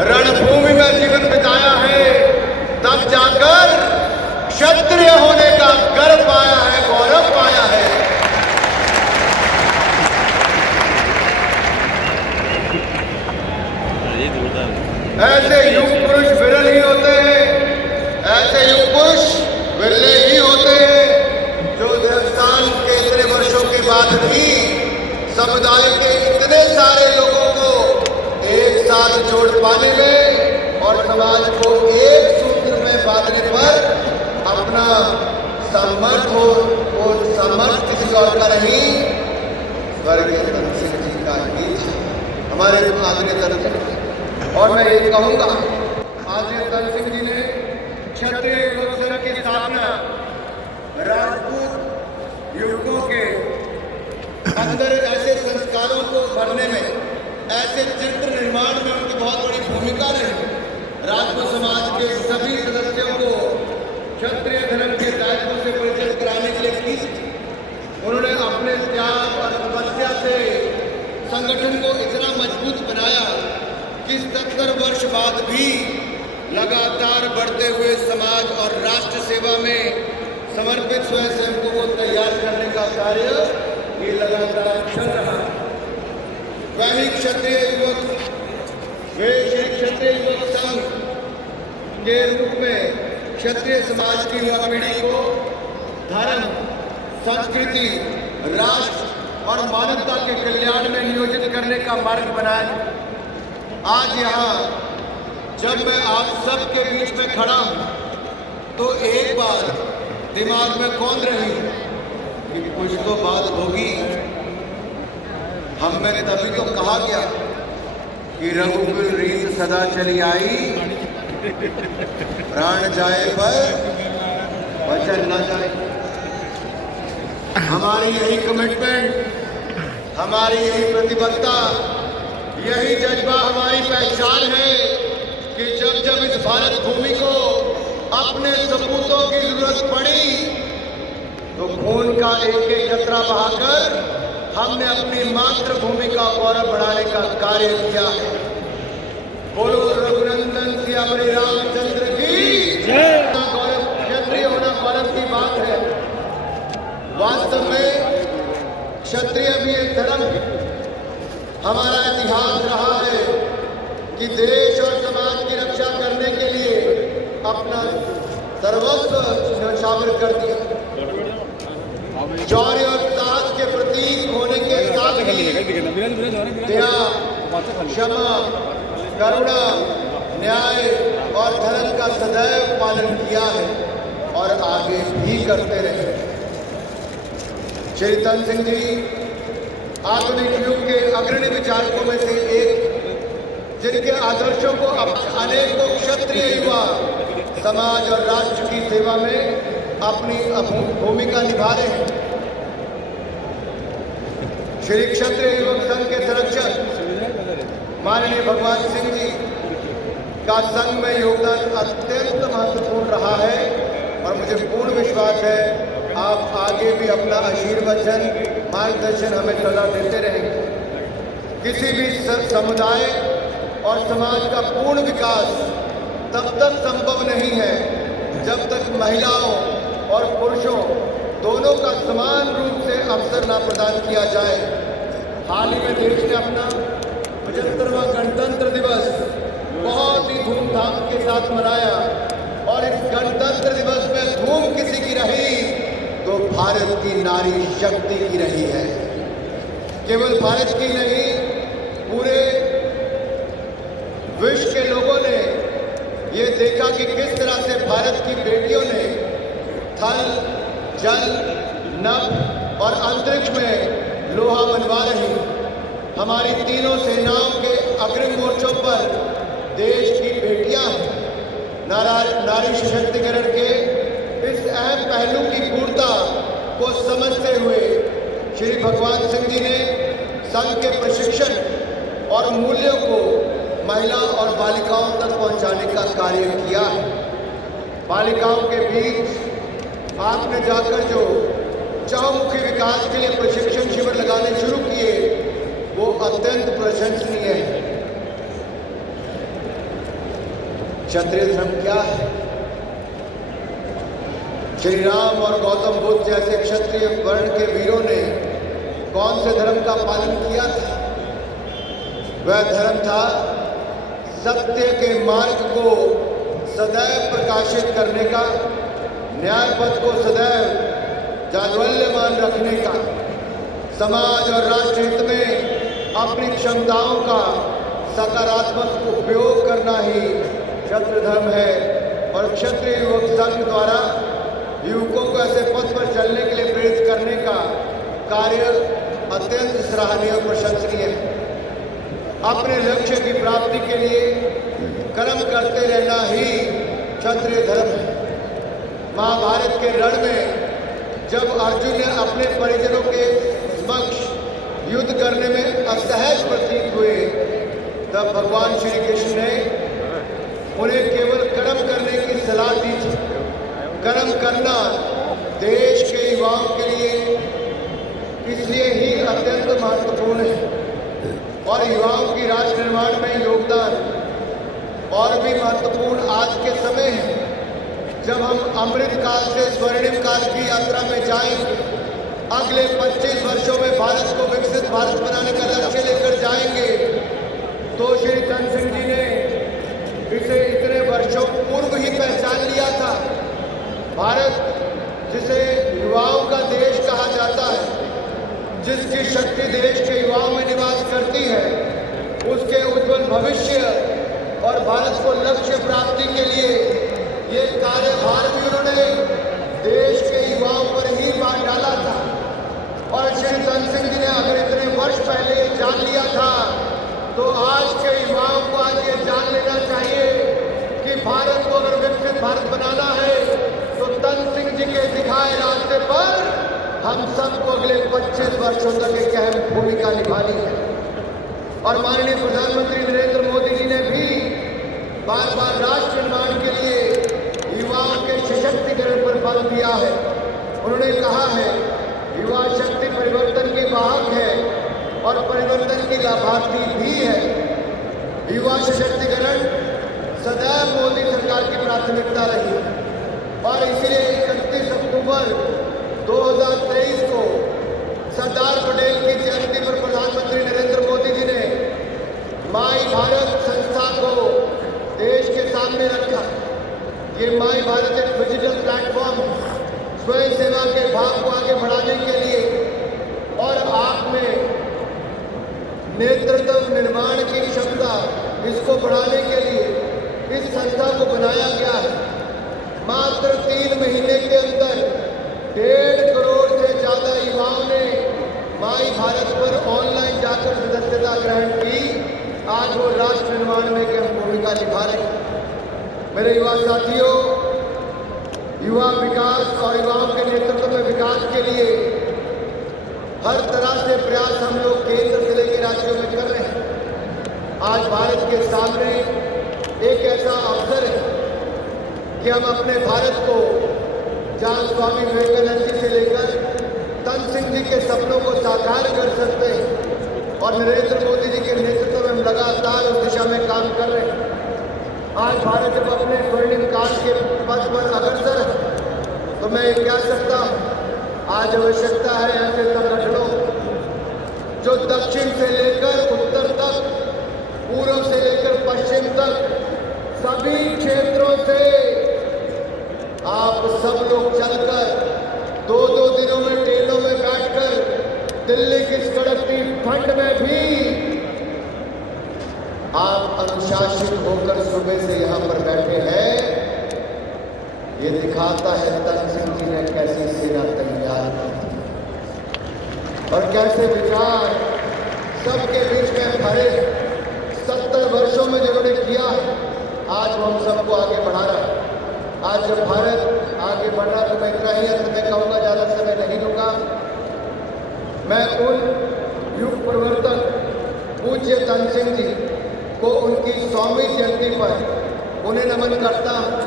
रणभूमि में जीवन बिताया है, तब जाकर क्षत्रिय होने का गर्व पाया है, गौरव पाया है। ऐसे युग पुरुष विरल ही होते हैं, ऐसे युग पुरुष विरले ही होते हैं जो देवस्थान के इतने वर्षों के बाद भी समुदाय के इतने सारे लोगों को एक साथ जोड़ पाने में और समाज को एक सूत्र में बांधने पर अपना सामर्थ्य हो, और सामर्थ्य किसी और का नहीं, स्वर्गीय धन सिंह जी का ही हमारे आदरणीय धन सिंह। और मैं ये कहूँगा, आदरणीय धन सिंह जी ने क्षत्रिय युवक संघ की स्थापना राजपूत युवकों के अंदर ऐसे संस्कारों को भरने में, ऐसे चित्र निर्माण में उनकी बहुत बड़ी भूमिका रही। राजपूत समाज के सभी सदस्यों को क्षत्रिय धर्म के दायित्व से परिचित कराने के लिए की। उन्होंने अपने त्याग और तपस्या से संगठन को इतना मजबूत बनाया कि 70 वर्ष बाद भी लगातार बढ़ते हुए समाज और राष्ट्र सेवा में समर्पित स्वयं को तैयार करने का कार्य ये लगातार चल रहा है। वही क्षत्रिय युवक, वे श्री क्षत्रिय युवक संघ के रूप में क्षत्रिय समाज की युवा पीढ़ी को धर्म, संस्कृति, राष्ट्र और मानवता के कल्याण में नियोजित करने का मार्ग बनाया। आज यहाँ जब मैं आप सबके बीच में खड़ा हूँ तो एक बार दिमाग में कौन रही कि कुछ तो बात होगी। हम मैंने तभी तो कहा गया कि रघुकुल रीत सदा चली आई, प्राण जाए पर वचन न जाए। हमारी यही कमिटमेंट, हमारी यही प्रतिबद्धता, यही जज्बा हमारी पहचान है कि जब जब इस भारत भूमि को अपने सपूतों की जरूरत पड़ी तो खून का एक एक कतरा बहाकर हमने अपनी मातृभूमि का गौरव बढ़ाने का कार्य किया है। बोलो रघुनंदन श्री रामचंद्र की जय। गौरव, क्षत्रिय होना गौरव की बात है। वास्तव में क्षत्रिय भी एक धर्म है। हमारा इतिहास रहा है कि देश और समाज की रक्षा करने के लिए अपना सर्वस्व न्यौछावर कर दिया। शौर्य और साहस के प्रतीक होने के साथ ही त्याग, क्षमा, करुणा, न्याय और धर्म का सदैव पालन किया है और आगे भी करते रहे। श्री धन सिंह जी आधुनिक युग के अग्रणी विचारकों में से एक, जिनके आदर्शों को अनेकों क्षत्रिय युवा समाज और राष्ट्र की सेवा में अपनी भूमिका निभा रहे हैं। श्री क्षत्रिय युवक संघ के संरक्षक माननीय भगवान सिंह जी का संघ में योगदान अत्यंत महत्वपूर्ण रहा है और मुझे पूर्ण विश्वास है आप आगे भी अपना आशीर्वचन, मार्गदर्शन हमें सदा देते रहेंगे। किसी भी समुदाय और समाज का पूर्ण विकास तब तक संभव नहीं है जब तक महिलाओं और पुरुषों दोनों का समान रूप से अवसर न प्रदान किया जाए। हाल ही में देश ने अपना 75वां गणतंत्र दिवस बहुत ही धूमधाम के साथ मनाया और इस गणतंत्र दिवस में धूम किसी की रही तो भारत की नारी शक्ति की रही है। केवल भारत की नहीं, पूरे विश्व के लोगों ने ये देखा कि किस तरह से भारत की बेटियों ने थल, जल, नभ और अंतरिक्ष में लोहा मनवा रही। हमारी तीनों सेनाओं के अग्रिम मोर्चों पर देश की बेटियां हैं। नारी सशक्तिकरण के इस अहम पहलू की पूर्णता को समझते हुए श्री भगवान सिंह जी ने संघ के प्रशिक्षण और मूल्यों को महिला और बालिकाओं तक पहुंचाने का कार्य किया है। बालिकाओं के बीच आपने जाकर जो चहुमुखी विकास के लिए प्रशिक्षण शिविर लगाने शुरू किए वो अत्यंत प्रशंसनीय है। क्षत्रिय धर्म क्या है? श्री राम और गौतम बुद्ध जैसे क्षत्रिय वर्ण के वीरों ने कौन से धर्म का पालन किया था? वह धर्म था सत्य के मार्ग को सदैव प्रकाशित करने का, न्याय पथ को सदैव जाज्वल्यमान रखने का, समाज और राष्ट्र हित में अपनी क्षमताओं का सकारात्मक उपयोग करना ही क्षत्रिय धर्म है। और क्षत्रिय युवक संघ द्वारा युवकों को ऐसे पथ पर चलने के लिए प्रेरित करने का कार्य अत्यंत सराहनीय और प्रशंसनीय है। अपने लक्ष्य की प्राप्ति के लिए कर्म करते रहना ही क्षत्रिय धर्म है। महाभारत के रण में जब अर्जुन ने अपने परिजनों के समक्ष युद्ध करने में असहज प्रतीत हुए, तब भगवान श्री कृष्ण ने उन्हें केवल कर्म करने की सलाह दी थी। कर्म करना देश के युवाओं के लिए इसलिए ही अत्यंत महत्वपूर्ण है और युवाओं की राष्ट्र निर्माण में योगदान और भी महत्वपूर्ण आज के समय है, जब हम अमृत काल से स्वर्णिम काल की यात्रा में जाएंगे। अगले 25 वर्षों में भारत को विकसित भारत बनाने का लक्ष्य लेकर जाएंगे। तो श्री धन सिंह जी ने इसे इतने वर्षों पूर्व ही पहचान लिया था। भारत, जिसे युवाओं का देश कहा जाता है, जिसकी शक्ति देश के युवाओं में निवास करती है, उसके उज्जवल भविष्य और भारत को लक्ष्य प्राप्ति के लिए ये कार्यभार भी उन्होंने देश के युवाओं पर ही बांध डाला था। और श्री धन सिंह जी ने अगर इतने वर्ष पहले ये जान लिया था, तो आज के युवाओं को आज ये जान लेना चाहिए कि भारत को अगर विकसित भारत बनाना है तो धन सिंह जी के दिखाए रास्ते पर हम सबको अगले 25 वर्षों तक एक अहम भूमिका निभानी है। और माननीय प्रधानमंत्री नरेंद्र मोदी जी ने भी बार बार राष्ट्र निर्माण के लिए युवाओं के सशक्तिकरण पर बल दिया है। उन्होंने कहा है, युवा शक्ति परिवर्तन की वाहक है और परिवर्तन की लाभार्थी भी है। युवा सशक्तिकरण सदैव मोदी सरकार की प्राथमिकता रही और इसलिए 31 अक्टूबर 2023 को सरदार पटेल की जयंती पर प्रधानमंत्री नरेंद्र मोदी जी ने माई भारत संस्था को देश के सामने रखा। ये माई भारत एक डिजिटल प्लेटफॉर्म स्वयं सेवा के भाव को आगे बढ़ाने के लिए और आप में नेतृत्व निर्माण की क्षमता इसको बढ़ाने के लिए इस संस्था को बनाया गया है। मात्र 3 महीने के अंदर 1.5 करोड़ से ज़्यादा युवाओं ने माई भारत पर ऑनलाइन जाकर सदस्यता ग्रहण की। आज वो राष्ट्र निर्माण में एक भूमिका निभा रहे हैं। मेरे युवा साथियों, युवा विकास और युवाओं के नेतृत्व में विकास के लिए हर तरह से प्रयास हम लोग केंद्र से लेकर राज्यों में कर रहे हैं। आज भारत के सामने एक ऐसा अवसर है कि हम अपने भारत को जहाँ स्वामी विवेकानंद जी से लेकर धन सिंह जी के सपनों को साकार कर सकते हैं और नरेंद्र मोदी जी के नेतृत्व में हम लगातार उस दिशा में काम कर रहे हैं। आज भारत जब अपने स्वर्णिम काल के पथ पर अग्रसर है, तो मैं ये कह सकता हूँ, आज आवश्यकता है ऐसे संगठनों जो दक्षिण से लेकर उत्तर तक, पूर्व से लेकर पश्चिम तक, सभी क्षेत्रों से आप सब लोग चलकर 2-2 दिनों में ट्रेनों में बैठकर दिल्ली की कड़कती ठंड में भी आप अनुशासित होकर सुबह से यहाँ पर बैठे हैं। ये दिखाता है धन सिंह जी ने कैसी सेना तैयार की और कैसे विचार सबके बीच में भरे 70 वर्षों में जिन्होंने किया, आज वो हम सबको आगे बढ़ा रहा है। आज जब भारत आगे बढ़ रहा तो मैं इतना ही अंत में कहूँगा, ज़्यादा समय नहीं लूँगा। मैं उन युग प्रवर्तक पूज्य धन सिंह जी को उनकी 100वीं जयंती पर उन्हें नमन करता हूँ।